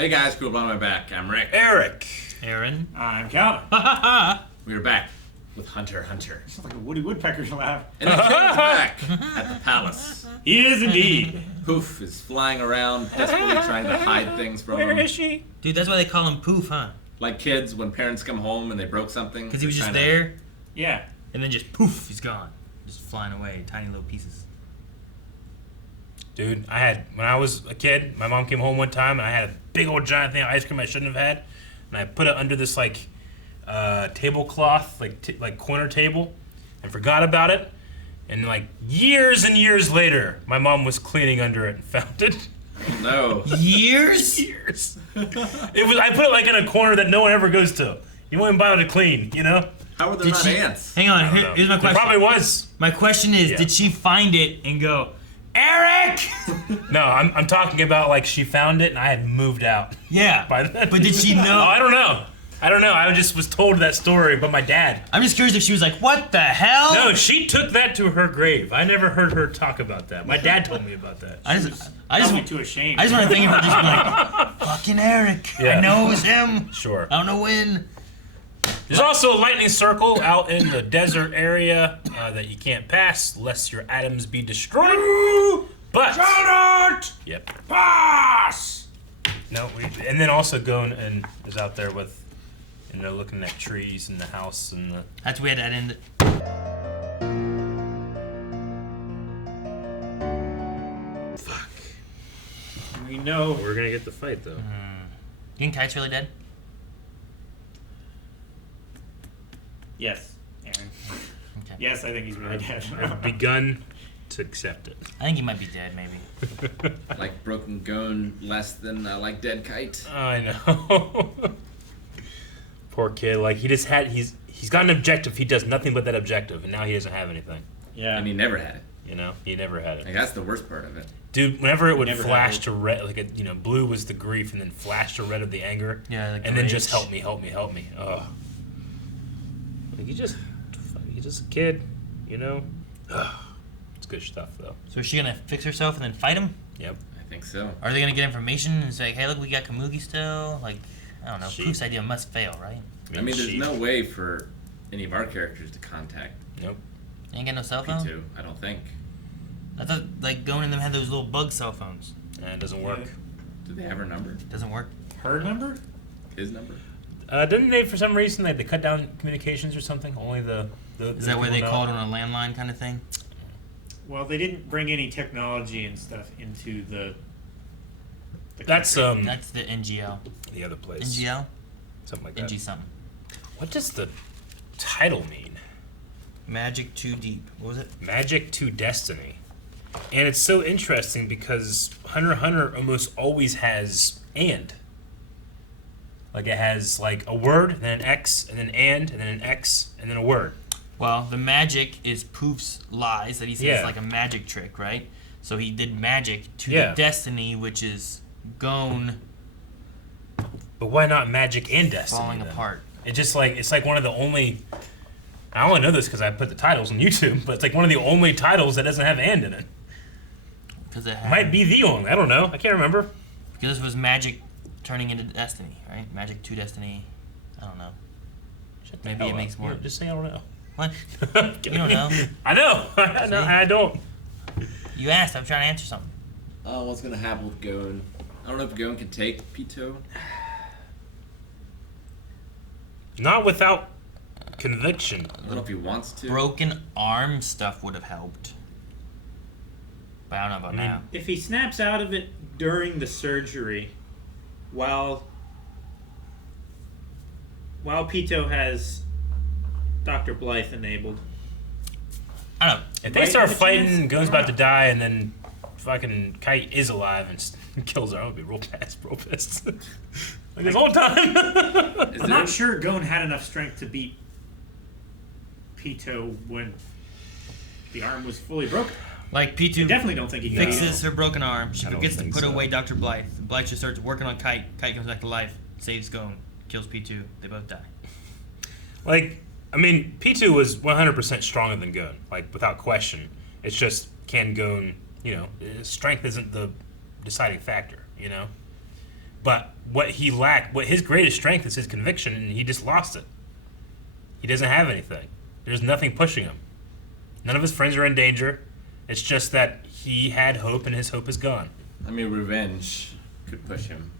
Hey guys, cool on my back. I'm Rick. Eric. Aaron. I'm Calvin. We are back with Hunter. Sounds like a Woody Woodpecker's laugh. And the king's back at the palace. He is indeed. Pouf is flying around, desperately trying to hide things from Where him. is she? Dude, that's why they call him Pouf, huh? Like kids, when parents come home and they broke something. Because he was just trying to- there, Yeah. and then just poof, he's gone. Just flying away, tiny little pieces. Dude, when I was a kid, my mom came home one time and I had a big old giant thing of ice cream I shouldn't have had. And I put it under this tablecloth, like corner table, and forgot about it. And like years and years later, my mom was cleaning under it and found it. No. Years? Years. I put it like in a corner that no one ever goes to. You won't even bother to clean, you know? How were there Did not she, ants? Hang on, I don't know. here's my There question. probably was. My question is, Yeah. did she find it and go, Eric? No, I'm talking about like she found it and I had moved out. Yeah, By then. but did she Oh, know? I don't know. I just was told that story by my dad. I'm just curious if she was like, what the hell? No, she took that to her grave. I never heard her talk about that. My dad told me about that. I just Probably too ashamed. want to think of her just being like, fucking Eric. Yeah. I know it was him. Sure. I don't know when. There's also a lightning circle out in the desert area that you can't pass lest your atoms be destroyed. But Donut! yep. Pass! No, and then also Gon and is out there with, looking at trees and the house and the. That's weird. That ended. Fuck. We know. We're gonna get the fight though. You think Kite's really dead? Yes, Aaron. Okay. Yes, I think he's really dead. I've begun to accept it. I think he might be dead, maybe. Like broken Gon less than like dead kite. I know. Poor kid. Like he's got an objective. He does nothing but that objective, and now he doesn't have anything. Yeah. And he never had it. He never had it. Like that's the worst part of it. Dude, whenever it would Never flash had to red, blue was the grief, and then flash to red of the anger. Yeah, like and then just rage. help me. Ugh. Like he's just a kid, Ugh. It's good stuff though. So is she gonna fix herself and then fight him? Yep. I think so. Are they gonna get information and say, hey, look, we got Kamugi still? Like, I don't know. She- Poof's idea must fail, right? I mean, there's no way for any of our characters to contact Nope. They ain't got no cell phone? Pitu, I don't think. I thought, like, Gon and them had those little bug cell phones. And it doesn't work. Do they have her number? Doesn't work. Her number? His number? Didn't they, for some reason, they cut down communications or something? Only the Is that why they called on a landline kind of thing? Well, they didn't bring any technology and stuff into the That's country. That's the NGL. the other place. NGL? Something like that. NG something. What does the title mean? Magic Too Deep. What was it? Magic to Destiny. And it's so interesting because Hunter x Hunter almost always has and. Like it has like a word, then an X, and then and then an X, and then a word. Well, the magic is Poof's lies that he says Yeah. is like a magic trick, right? So he did magic to Yeah. the destiny, which is Gon But why not Magic and Destiny? falling then? apart. It's like one of the only. I only know this because I put the titles on YouTube, but it's like one of the only titles that doesn't have and in it. Because it Might be the only. I don't know. I can't remember. Because this was magic turning into destiny, right? Magic to destiny. I don't know. Shut the Maybe hell it up. makes more. Yeah, just say I don't know. What? You don't know. I know. I know. See? I don't. You asked. I'm trying to answer something. Oh, what's gonna happen with Gon? I don't know if Gon can take Pitu. Not without conviction. I don't know if he wants to. Broken arm stuff would have helped. But I don't know about I mean, now. If he snaps out of it during the surgery, while Pitu has Dr. Blythe enabled, I don't know. If they Might start have a fighting, chance. Gon's about to die, and then fucking Kite is alive and kills her, I'm gonna be real pissed. Like this whole time. Is I'm there, not sure Gon had enough strength to beat Pitu when the arm was fully broken. Like I Pitu definitely don't think he can. fixes her broken arm. She I don't forgets to think put so. away Dr. Blythe. Blythe just starts working on Kite. Kite comes back to life, saves Gon, kills Pitu. They both die. Like, I mean, Pitu was 100% stronger than Gon, like without question. It's just can Gon, strength isn't the deciding factor, But what his greatest strength is his conviction, and he just lost it. He doesn't have anything. There's nothing pushing him. None of his friends are in danger. It's just that he had hope, and his hope is gone. I mean, revenge could push him.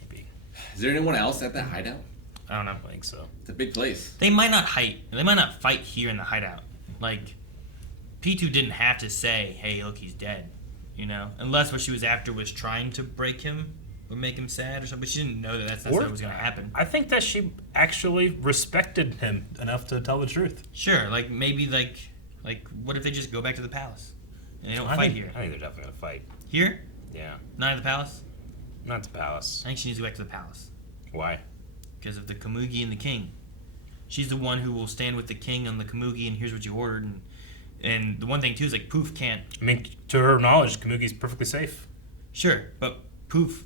Maybe. Is there anyone else at that hideout? I don't know. I think so. It's a big place. They might not fight here in the hideout. Like, Pitu didn't have to say, hey, look, he's dead. You know? Unless what she was after was trying to break him or make him sad or something. But she didn't know that that's what was going to happen. I think that she actually respected him enough to tell the truth. Sure. Like, maybe, like what if they just go back to the palace? And they don't fight here. I think they're definitely going to fight. Here? Yeah. Not at the palace? Not the palace. I think she needs to go back to the palace. Why? Because of the Kamugi and the king. She's the one who will stand with the king on the Kamugi and here's what you ordered. And the one thing, too, is like Pouf can't... I mean, to her knowledge, Kamugi's perfectly safe. Sure, but Pouf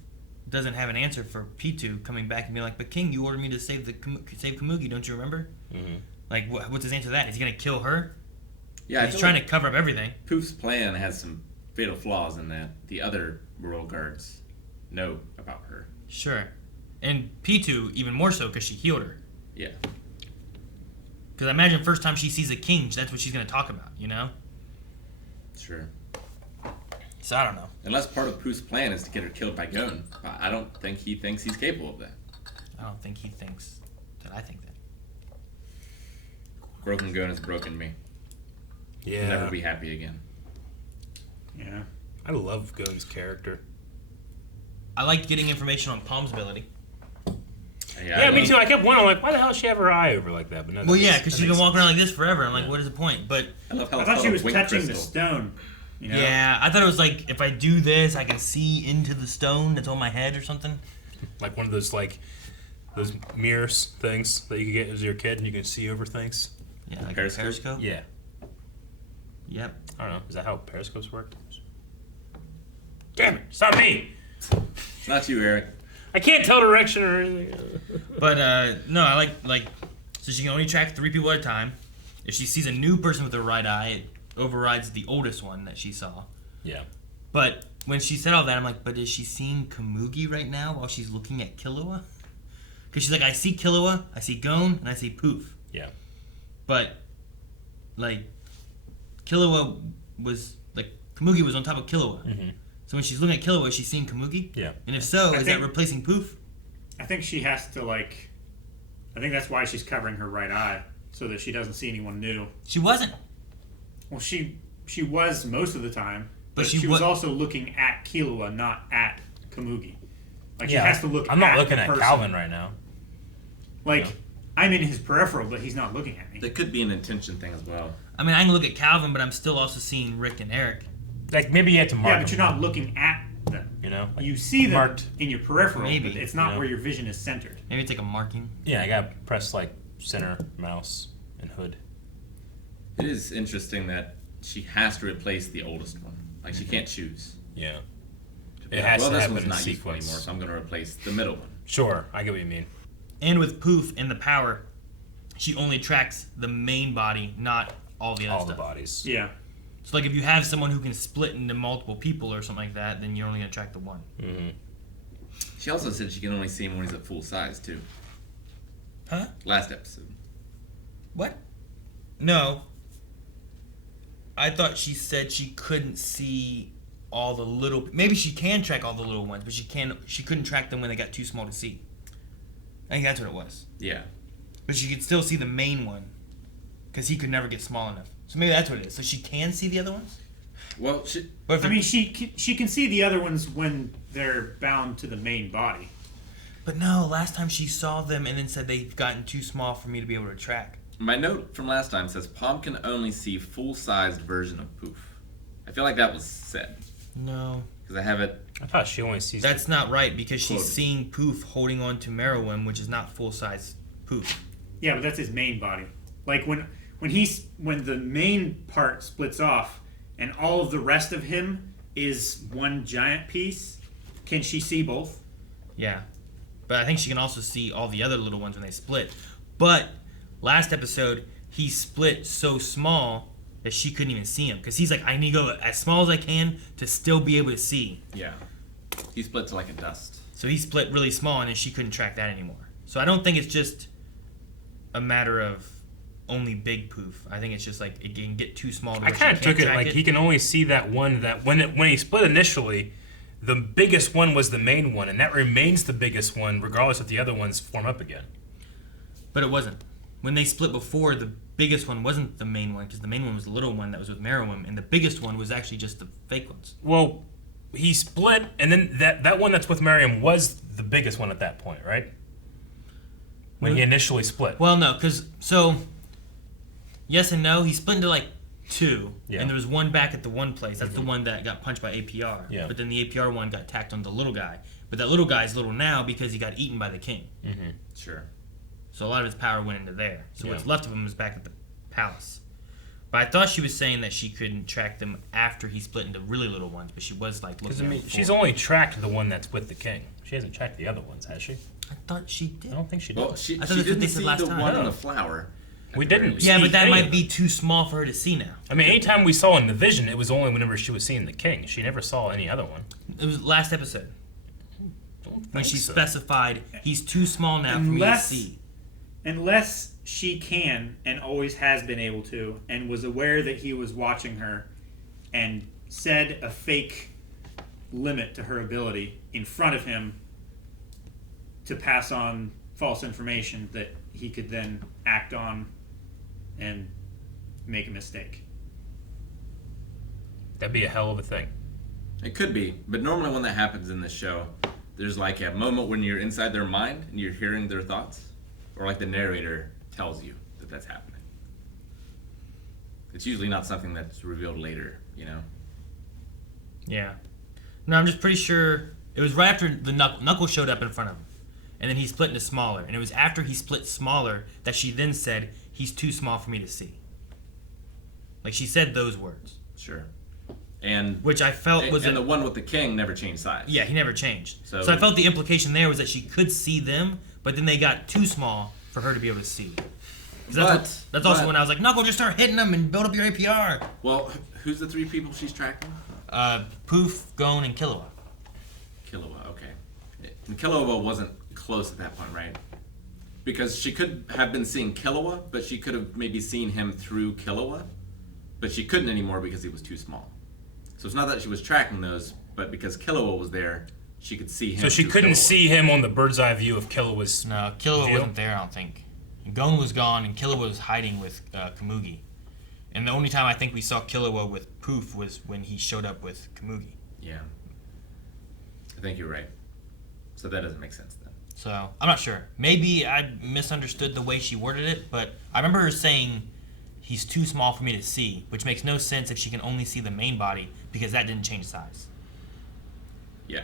doesn't have an answer for Pitu coming back and being like, but king, you ordered me to save Kamugi, don't you remember? Mm-hmm. Like, what's his answer to that? Is he going to kill her? Yeah, He's trying to cover up everything. Poof's plan has some fatal flaws in that the other royal guards know about her. Sure. And Pitu, even more so, because she healed her. Yeah. Because I imagine first time she sees a king, that's what she's going to talk about, you know? Sure. So I don't know. Unless part of Poof's plan is to get her killed by Gon. I don't think he thinks he's capable of that. I don't think he thinks that I think that. Broken Gon has broken me. Yeah. He'll never be happy again. Yeah. I love Gon's character. I liked getting information on Palm's ability. Yeah, me too. I kept wondering, like, why the hell does she have her eye over like that? But no, Well, yeah, because she's been walking around like this forever. I'm like, what is the point? But I love how I it's thought called she a was wink touching the crystal. stone. You know? yeah, I thought it was like if I do this, I can see into the stone that's on my head or something. like one of those those mirrors things that you could get as your kid, and you can see over things. Yeah, like Periscope? a periscope. Yeah. Yep. I don't know. Is that how periscopes work? Damn it! It's not me. It's not you, Eric. I can't tell direction or anything. But no, I like so she can only track 3 people at a time. If she sees a new person with the right eye, it overrides the oldest one that she saw. Yeah. But when she said all that, I'm like, but is she seeing Kamugi right now while she's looking at Killua? Because she's like, I see Killua, I see Gon, and I see Pouf. Yeah. But like Killua was like Kamugi was on top of Killua. Mm-hmm. So when she's looking at Killua, is she seeing Kamugi? Yeah. And if so, I is that think- replacing Pouf? I think she has to I think that's why she's covering her right eye so that she doesn't see anyone new. She wasn't. Well, she was most of the time, But but she she was wa- also looking at Killua, not at Kamugi. Like Yeah. she has to look. I'm not at looking the at person. Calvin right now. Like No. I'm in his peripheral, but he's not looking at me. That could be an intention thing as well. I mean, I can look at Calvin, but I'm still also seeing Rick and Eric. Like maybe you have to mark. Yeah, but you're not looking at them. You know. Like, You see them marked. in your peripheral, Maybe, but it's not yeah. where your vision is centered. Maybe it's like a marking. Yeah, I gotta press like center, mouse, and hood. It is interesting that she has to replace the oldest one. Like, she can't choose. Yeah. It has well, to this happen one's in not useful sequence. anymore, so I'm going to replace the middle one. Sure, I get what you mean. And with Pouf and the power, she only tracks the main body, not all the other All stuff. the bodies. Yeah. So like if you have someone who can split into multiple people or something like that, then you're only gonna track the one. Mm-hmm. She also said she can only see him when he's at full size, too. Huh? Last episode. What? No. I thought she said she couldn't see all the little. Maybe she can track all the little ones, but she couldn't track them when they got too small to see. I think that's what it was. Yeah. But she could still see the main one, because he could never get small enough. So maybe that's what it is. So she can see the other ones. Well, But if I mean, she can see the other ones when they're bound to the main body. But no, last time she saw them and then said they've gotten too small for me to be able to track. my note from last time says Palm can only see full-sized version of Pouf. I feel like that was said. No. Because I have it... I thought she only sees. That's not right, because she's Quoted. seeing Pouf holding on to Merowim, which is not full-size Pouf. Yeah, but that's his main body. Like when the main part splits off and all of the rest of him is one giant piece, can she see both? Yeah. But I think she can also see all the other little ones when they split. But last episode, he split so small that she couldn't even see him. Because he's like, I need to go as small as I can to still be able to see. Yeah. He split to like a dust. So he split really small, and then she couldn't track that anymore. So I don't think it's just a matter of only big Pouf. I think it's just like it can get too small. To I where kind she of can't took it track like he can only see that one that when he split initially, the biggest one was the main one, and that remains the biggest one regardless if the other ones form up again. But it wasn't. When they split before, the biggest one wasn't the main one, because the main one was the little one that was with Meruem, and the biggest one was actually just the fake ones. Well, he split, and then that one that's with Miriam was the biggest one at that point, right? When he initially split. Well, no, because, so, yes and no. He split into, like, two, Yeah. and there was one back at the one place. That's the one that got punched by APR. Yeah. But then the APR one got tacked on the little guy. But that little guy's little now because he got eaten by the king. Mm-hmm. Sure. So a lot of his power went into there. So Yeah. what's left of him is back at the palace. But I thought she was saying that she couldn't track them after he split into really little ones, but she was like looking Because, I at mean, them she's before. only tracked the one that's with the king. She hasn't tracked the other ones, has she? I thought she did. I don't think she did. Well, she I thought that's what didn't they said see last the time. one on No. the flower. We at the didn't. very Yeah, See but that any might of be them. too small for her to see now. I mean, anytime we saw in the vision, it was only whenever she was seeing the king. She never saw any other one. It was last episode Don't when think she so. specified he's too small now for me to Unless- see. Unless she can and always has been able to, and was aware that he was watching her, and said a fake limit to her ability in front of him to pass on false information that he could then act on and make a mistake. That'd be a hell of a thing. It could be, but normally when that happens in this show, there's like a moment when you're inside their mind and you're hearing their thoughts, or like the narrator tells you that that's happening. It's usually not something that's revealed later, you know? Yeah. No, I'm just pretty sure it was right after the Knuckle showed up in front of him. And then he split into smaller. And it was after he split smaller that she then said, he's too small for me to see. Like, she said those words. Sure. And Which I felt was... and the one with the king never changed size. Yeah, he never changed. So- So I felt the implication there was that she could see them, but then they got too small for her to be able to see. 'Cause that's also when I was like, Knuckle, just start hitting them and build up your APR. Well, who's the three people she's tracking? Pouf, Gon, and Killua. Killua, okay. And Killua wasn't close at that point, right? Because she could have been seeing Killua, but she could have maybe seen him through Killua, but she couldn't anymore because he was too small. So it's not that she was tracking those, but because Killua was there, she could see him. So she through couldn't Killua. see him on the bird's eye view of Killua's. No, Killua Deal? wasn't there, I don't think. Gon was gone, and Killua was hiding with Kamugi. And the only time I think we saw Killua with Pouf was when he showed up with Kamugi. Yeah. I think you're right. So that doesn't make sense then. So, I'm not sure. Maybe I misunderstood the way she worded it, but I remember her saying, he's too small for me to see, which makes no sense if she can only see the main body, because that didn't change size. Yeah.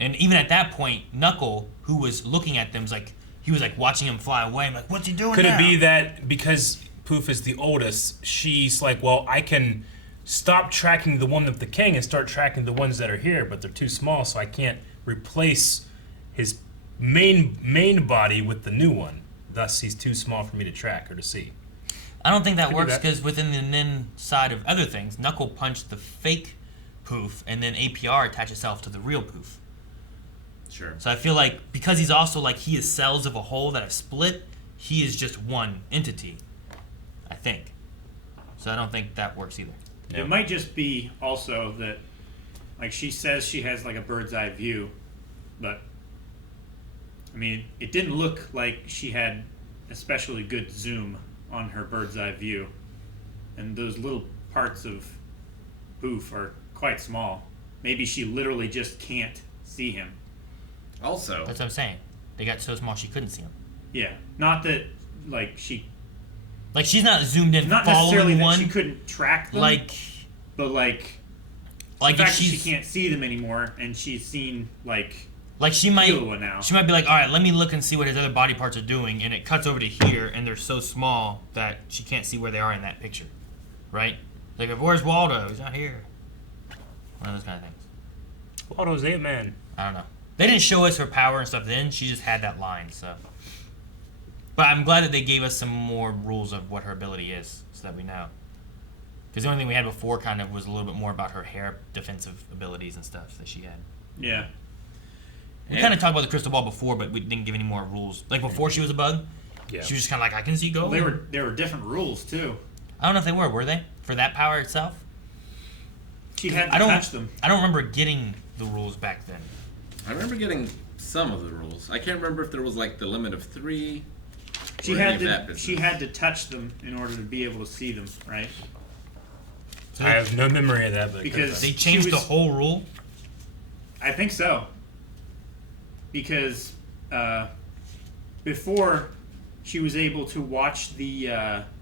And even at that point, Knuckle, who was looking at them, was like, he was like watching him fly away. I'm like, what's he doing Could now? it be that because Pouf is the oldest, she's like, well, I can stop tracking the one with the king and start tracking the ones that are here, but they're too small, so I can't replace his main body with the new one. Thus, he's too small for me to track or to see. I don't think that Could be works that. because within the Nin side of other things, Knuckle punched the fake Pouf, and then APR attached itself to the real Pouf. Sure. So I feel like because he's also like he is cells of a whole that have split, he is just one entity. I think. So I don't think that works either. Yeah. It might just be also that, like, she says she has like a bird's eye view, but I mean, it didn't look like she had especially good zoom on her bird's eye view, and those little parts of Pouf are quite small. Maybe she literally just can't see him. Also, That's what I'm saying. They got so small she couldn't see him. Yeah, not that like she, Like she's not zoomed in not necessarily following that one. she couldn't track them, but like like the if fact that she she's can't see them anymore, and she's seen like she might Killua now. she might be like, all right, let me look and see what his other body parts are doing, and it cuts over to here, and they're so small that she can't see where they are in that picture, right? Like, where's Waldo? He's not here. One of those kind of things. Waldo's Ant-Man. I don't know. They didn't show us her power and stuff then. She just had that line, so. But I'm glad that they gave us some more rules of what her ability is, so that we know. Because the only thing we had before kind of was a little bit more about her hair defensive abilities and stuff that she had. Yeah. We kind of talked about the crystal ball before, but we didn't give any more rules. Like before she was a bug, Yeah. she was just kind of like, I can see go. Well, there were different rules too. I don't know if they were they? For that power itself? She had to I don't touch them. I don't remember getting the rules back then. I remember getting some of the rules. I can't remember if there was like the limit of 3. She or any had of to. that business. She had to touch them in order to be able to see them, right? So I have no memory of that, but Because- they changed She was- the whole rule. I think so. Because before she was able to watch the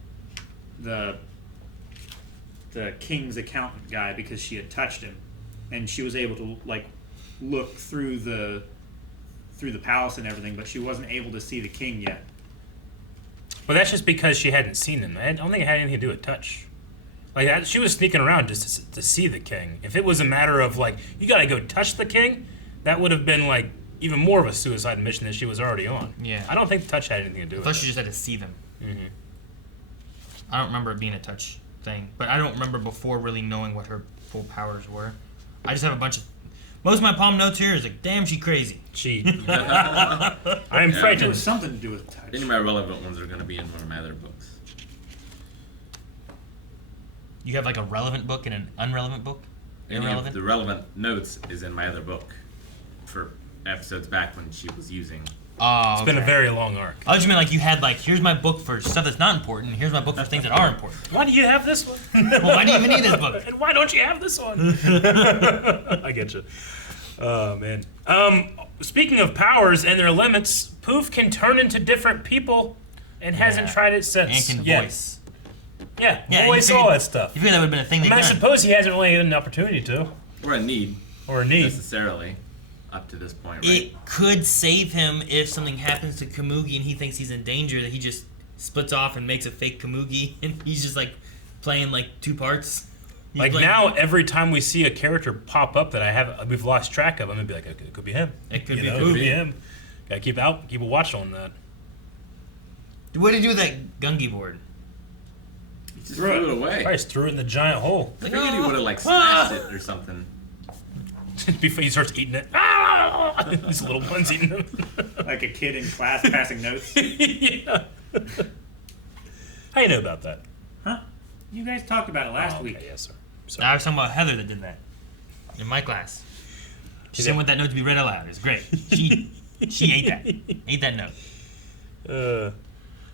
king's accountant guy because she had touched him, and she was able to like look through the palace and everything, but she wasn't able to see the king yet. But that's just because she hadn't seen him. I don't think it had anything to do with touch. Like she was sneaking around just to see the king. If it was a matter of like you gotta go touch the king, that would have been like even more of a suicide mission than she was already on. Yeah. I don't think touch had anything to do I with thought it. she just had to see them. Mm-hmm. I don't remember it being a touch thing, but I don't remember before really knowing what her full powers were. I just have a bunch of. Most of my palm notes here is like, damn, she crazy. She. I am It frightened. was something to do with touch. Any of my relevant ones are going to be in one of my other books. You have like a relevant book and an unrelevant book? Any Irrelevant? of the relevant notes is in my other book for episodes back when she was using. Oh, It's been a very long arc. I just meant like you had like, here's my book for stuff that's not important, and here's my book for things that are important. Why do you have this one? Well, why do you even need this book? And why don't you have this one? I get you. Oh man. Speaking of powers and their limits, Pouf can turn into different people, and hasn't Yeah. tried it since. And can yet. voice. Yeah, Yeah, voice you all figured- that stuff. You figure that would have been a thing I they mean, I done. suppose he hasn't really had an opportunity to, Or a need, or a need. necessarily, up to this point, right? It could save him if something happens to Kamugi and he thinks he's in danger, that he just splits off and makes a fake Kamugi, and he's just like playing like 2 parts. He's Like playing- now, every time we see a character pop up that we've lost track of, I'm gonna be like, okay, it could be him. It could You be know, Pouf. it could be him. Gotta keep a watch on that. What did he do with that Gungi board? He just Threw it. threw it away. Probably just threw it in the giant hole. I figured he would have like smashed it or something. Before he starts eating it. Ah! These little ones eating them. Like a kid in class passing notes. Yeah. How you know about that? Huh? You guys talked about it last Oh, week. okay, yes, sir. I Sorry. was talking about Heather that did that in my class. She didn't want that note to be read aloud. It's great. She ate that. Ate that note.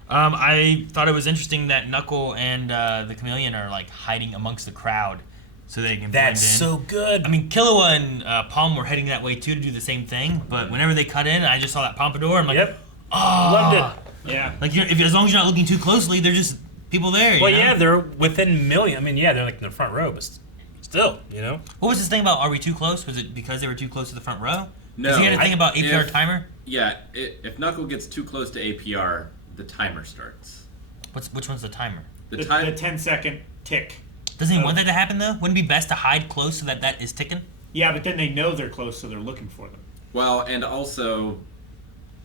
I thought it was interesting that Knuckle and the Chameleon are like hiding amongst the crowd so they can That's blend in. so good. I mean, Killua and Palm were heading that way too to do the same thing, but whenever they cut in, I just saw that pompadour. I'm like, Yep. oh, Loved it. Yeah. Like as long as you're not looking too closely, they're just people there. Well, you know? yeah, they're within million. I mean, yeah, they're like in the front row, but still, you know. What was this thing about? Are we too close? Was it because they were too close to the front row? No. Is he had a thing about APR if- timer? Yeah, if Knuckle gets too close to APR, the timer starts. Which one's the timer? The The time. 10-second tick. Doesn't he Oh. want that to happen though? Wouldn't it be best to hide close so that is ticking? Yeah, but then they know they're close, so they're looking for them. Well, and also,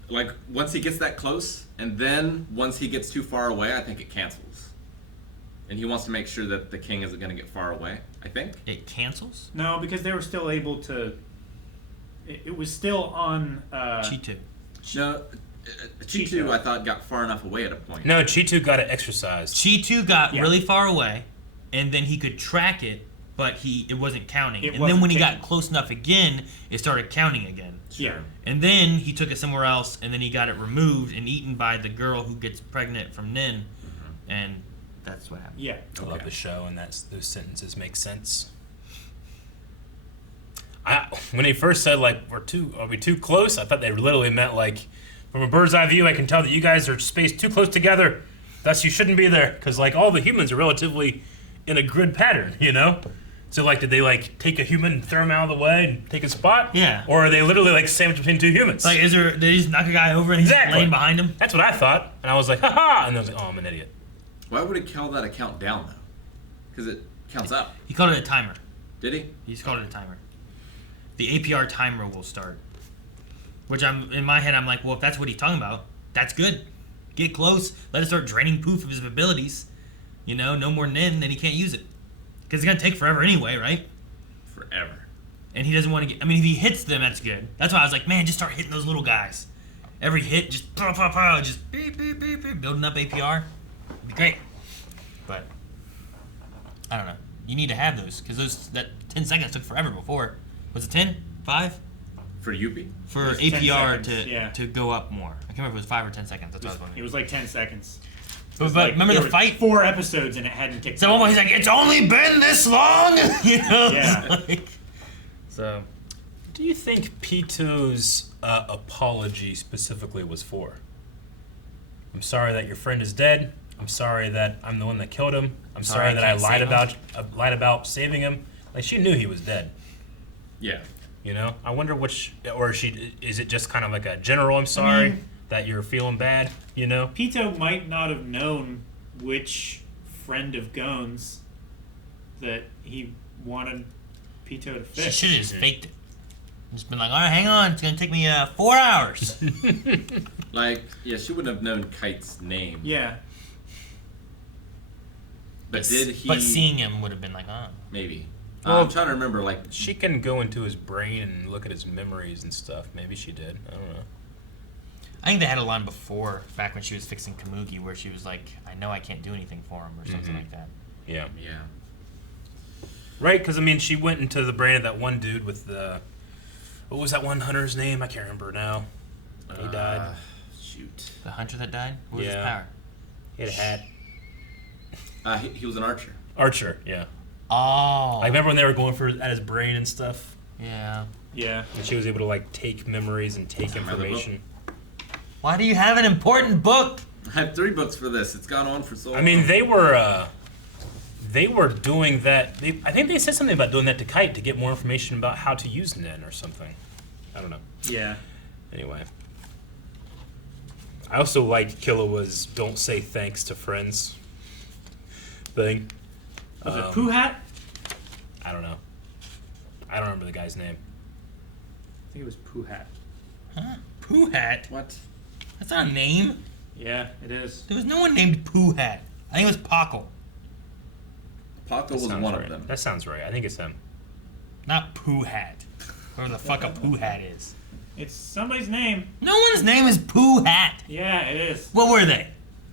like once he gets that close, and then once he gets too far away, I think it cancels. And he wants to make sure that the king isn't going to get far away. I think. It cancels? No, because they were still able to. It was still on. Cheat No, Chitu I thought got far enough away at a point. No, Chitu got it exercised. Chi2 got Yeah. really far away, and then he could track it, but it wasn't counting. It And then wasn't when he ticking. got close enough again, it started counting again. Yeah. And then he took it somewhere else, and then he got it removed and eaten by the girl who gets pregnant from Nin, and that's what happened. Yeah. I love Okay. the show, and those sentences make sense. When he first said like are we too close? I thought they literally meant like from a bird's eye view, I can tell that you guys are spaced too close together. Thus, you shouldn't be there because like all the humans are relatively in a grid pattern, you know. So like, did they like take a human and throw him out of the way and take a spot? Yeah. Or are they literally like sandwiched between 2 humans? Like, did they just knock a guy over and he's Exactly. laying behind him? That's what I thought, and I was like, haha, and I was like, oh, I'm an idiot. Why would he call that a countdown though? Because it counts up. He called it a timer. Did he? He just called it a timer. The APR timer will start. Which in my head, I'm like, well, if that's what he's talking about, that's good. Get close. Let it start draining Pouf of his abilities. You know, no more Nin, then he can't use it. Because it's going to take forever anyway, right? Forever. and he doesn't want to get. I mean, if he hits them, that's good. That's why I was like, man, just start hitting those little guys. Every hit, just pow, pow, pow, just beep, beep, beep, beep, building up APR. It'd be great. But I don't know. You need to have those because that 10 seconds took forever before. Was it 10? 5? For Yuppie? For It was 10 APR seconds, to go up more. I can't remember if it was 5 or 10 seconds. That's what I was It wondering. was like 10 seconds. But Like, remember there the were fight? 4 episodes and it hadn't ticked. So one point he's like, it's only been this long, you know? Yeah. Like, so Do you think Pitu's apology specifically was for? I'm sorry that your friend is dead. I'm sorry that I'm the one that killed him. I'm sorry that I can't save lied about saving him. Like she knew he was dead. Yeah. You know. I wonder which, or is it just kind of like a general? I'm sorry that you're feeling bad. You know. Pitu might not have known which friend of Gon's that he wanted Pitu to she fix. should have just faked it. Just been like, all right, hang on, it's gonna take me 4 hours. Like, yeah, she wouldn't have known Kite's name. Yeah. But did he? But seeing him would have been like, oh. Maybe. Well, I'm trying to remember, like, She can go into his brain and look at his memories and stuff. Maybe she did. I don't know. I think they had a line before, back when she was fixing Kamugi, where she was like, I know I can't do anything for him, or something like that. Yeah. yeah. Right, because I mean, she went into the brain of that one dude with the. What was that one hunter's name? I can't remember now. He died. Shoot. The hunter that died? What was his Yeah. power? He had a hat. He was an archer. Archer, yeah. Oh. I remember when they were going for at his brain and stuff, Yeah. Yeah. and she was able to like take memories and take that my other book? information. Why do you have an important book? I have 3 books for this. It's gone on for so long. I mean, they were doing that. I think they said something about doing that to Kite to get more information about how to use Nen or something. I don't know. Yeah. Anyway, I also like Killua's "Don't say thanks to friends" thing. Was it Pooh Hat? I don't know. I don't remember the guy's name. I think it was Pooh Hat. Huh? Pooh Hat? what? That's not a name. Yeah, it is. There was no one named Pooh Hat. I think it was Pockle. Paco was Sounds one right. of them. That sounds right. I think it's him. Not Pooh Hat. Whoever the fuck a Pooh Hat is. It's somebody's name. No one's name is Pooh Hat. Yeah, it is. What were they?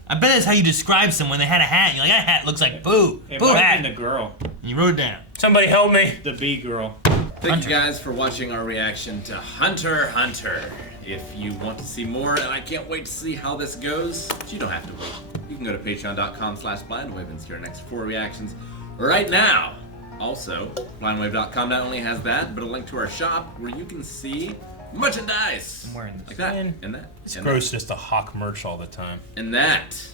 I bet that's how you describe someone. They had a hat. You're like, that hat looks like Pooh. It Pooh might Hat. have been the girl. And you wrote it down. Somebody help me! The bee girl. Thank Hunter. you guys for watching our reaction to Hunter x Hunter. If you want to see more, and I can't wait to see how this goes, but you don't have to wait. You can go to patreon.com/blindwave and see our next 4 reactions right now. Also, blindwave.com not only has that, but a link to our shop where you can see merchandise. I'm wearing this. Like that, Man, and that, This and grows just a hawk merch all the time. that, and that.